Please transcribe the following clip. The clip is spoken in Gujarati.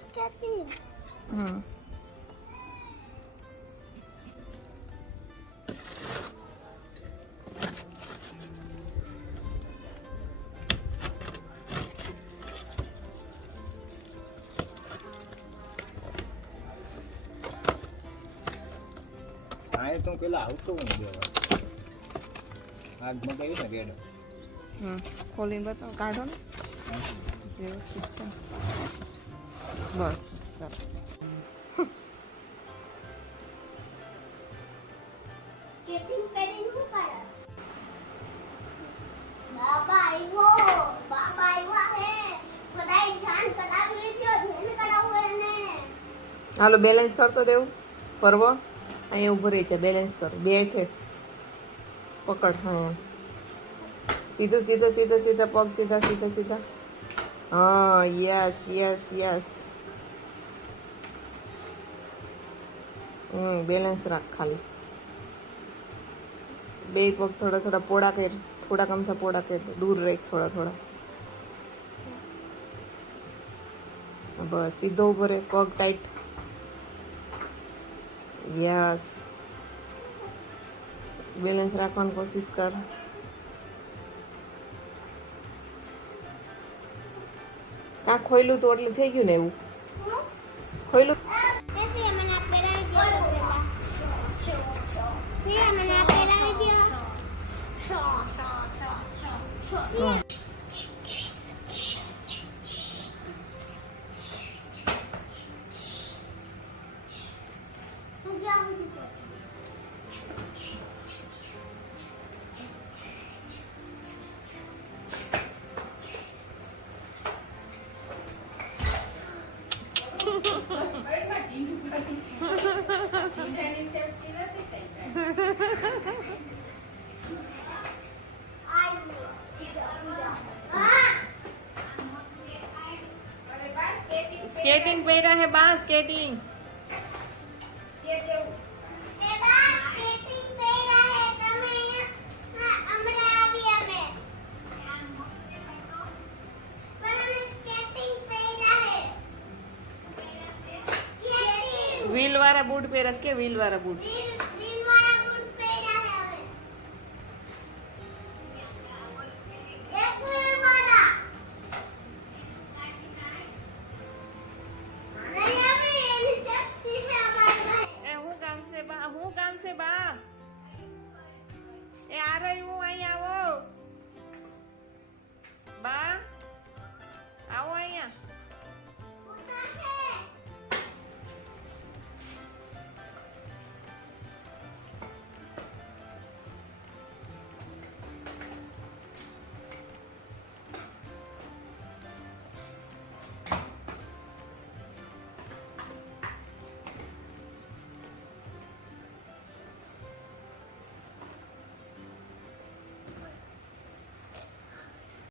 skating. આ તો પેલા આવતું ને દેવા આગ મગાવી ને રેડ ખોલીને બતાવો, કાઢો ને વ્યવસ્થિત છે. બસ સર Skating પેરી હું કરે? બાબા આવ્યો હે. બધાય જાન કરાવી લીધો, ધ્યાન કરાવું એને. હાલો બેલેન્સ કરતો દેવું પરવો અહીંયા ઊભો રહી છે. બેલેન્સ કર, બે છે પકડ. હા એમ સીધું સીધા સીધા સીધા પગ સીધા સીધા સીધા. હા યસ યસ યસ. બેલેન્સ રાખ ખાલી. બે પગ થોડા થોડા પોડા કર, થોડા કમથા પોડા કર, દૂર રાખ થોડા થોડા. બસ સીધો ઉભો રહે, પગ ટાઈટ. યસ. બેલેન્સ રાખવાની કોશિશ કર. કા ખોયલું તો એટલે થઈ ગયું ને એવું. ખોયલું એસી મને પેરાઈ ગયો પેલા. ફી મને પેરાઈ ગયો. હું જાઉં છું. સ્કેટિંગ પહેર્યા હે બા, સ્કેટિંગ. વ્હીલ વાળા બૂટ પહેરસ કે વ્હીલ વાળા બૂટ.